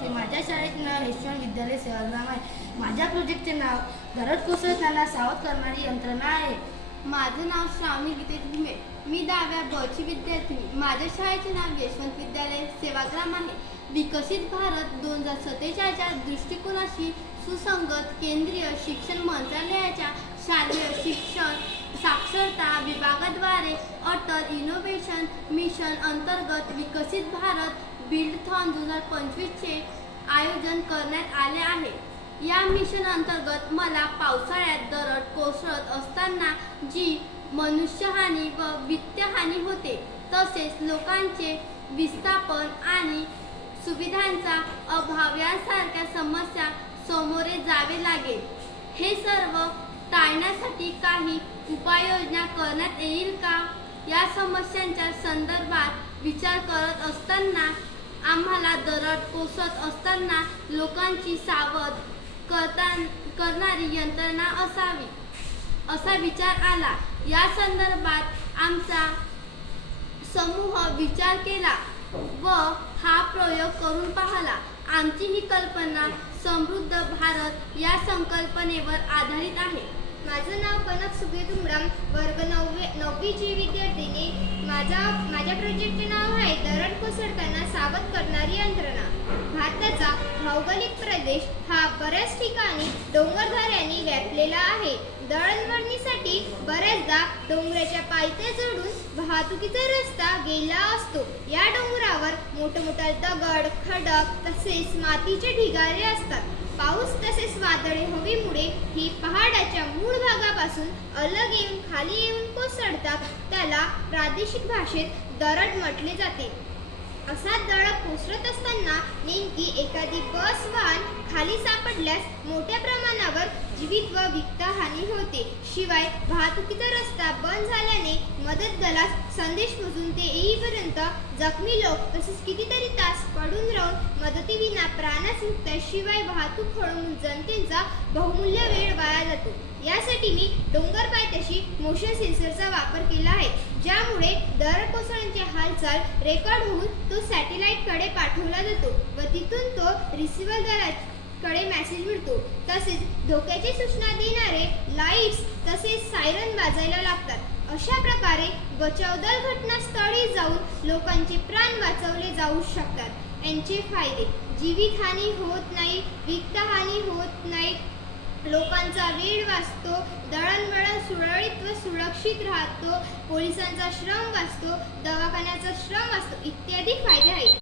विद्यार्थी माझ्या शाळेचे नाव यशवंत विद्यालय सेवाग्राम आहे. माझ्या प्रोजेक्टचे नाव दरड कोसळताना सावध करणारी यंत्रणा आहे. माझं नाव श्रावणी गीतेश भुमे. मी दहाव्या बची विद्यार्थी. माझ्या शाळेचे नाव यशवंत विद्यालय सेवाग्राम आहे. विकसित भारत दोन हजार सत्तेचाळीसच्या दृष्टिकोनाशी सुसंगत केंद्रीय शिक्षण मंत्रालयाच्या शालेय शिक्षण साक्षरता विभागाद्वारे अटल इनोव्हेशन मिशन अंतर्गत विकसित भारत बिल्डथॉन दोन हजार पंचवीसचे आयोजन करण्यात आले आहे. या मिशन अंतर्गत मला पावसाळ्यात दरड कोसळत असताना जी मनुष्यहानी व वित्तहानी होते तसेच लोकांचे विस्थापन आणि सुविधांचा अभाव यासारख्या समस्या सामोरे जावे लागेल. हे सर्व टाळण्यासाठी काही उपाययोजना करण्यात येईल का? या समस्यांच्या संदर्भात विचार करत असताना आम्हाला दरड कोसत असताना लोकांची सावध करता करणारी यंत्रणा असावी असा विचार आला. या संदर्भात आमचा समूह विचार केला व हा प्रयोग करून पाहला. आमची ही कल्पना समृद्ध भारत या संकल्पनेवर आधारित आहे. माझं नाव कनक सुगेत उमराम वर्ग नववे नववीची विद्यार्थिनी. माझा माझ्या प्रोजेक्टचे नाव आहे दरड कोसळताना सावध करणारी यंत्रणा. भारताचा भौगोलिक प्रदेश हा बऱ्याच ठिकाणी डोंगरधाऱ्यांनी व्यापलेला आहे. दळणवळणीसाठी बऱ्याचदा डोंगराच्या पायथ्या जोडून वाहतुकीचा रस्ता गेला असतो. या डोंगरावर मोठमोठ्या दगड खडक तसेच मातीचे ढिगारे असतात. पाऊस तसेच वादळे हवेमुळे ही पहाडाच्या मूळ भागापासून अलग येऊन खाली येऊन कोसळतात. त्याला प्रादेशिक भाषेत दरड म्हटले जाते. असा दरड कोसळत असताना नेमकी एखादी बस वाहन खाली सापडल्यास मोठ्या प्रमाणावर जीवित व वित्त हानी होते. शिवाय वाहतुकीचा रस्ता बंद झाल्याने मदत दलास संदेश पोहोचून ते येईपर्यंत जखमी लोक तसेच कितीतरी तास पडून राहून मदतीविना प्राणास शिवाय वाहतूक खोळून जनतेचा बहुमूल्य वेळ वाया जातो. यासाठी मी डोंगर पायथ्याशी मोशन सेन्सरचा वापर केला आहे. ज्यामुळे हालचाल रेकॉर्ड होऊन तो सॅटेलाईटकडे पाठवला जातो व तिथून तो रिसिव्हरकडे मेसेज मिळतो. तसेच धोक्याची सूचना देणारे लाईट्स तसेच सायरन वाजायला लागतात. अशा प्रकारे बचाव दल घटनास्थळी जाऊन लोकांचे प्राण वाचवले जाऊ शकतात. यांचे फायदे. जीवितहानी होत नाही. वित्तहानी लोकांचा वेळ वाचतो दळणवळण सुरळीत व सुरक्षित राहतो पोलिसांचा श्रम वाचतो दवाखान्याचा श्रम वाचतो इत्यादी फायदे आहेत.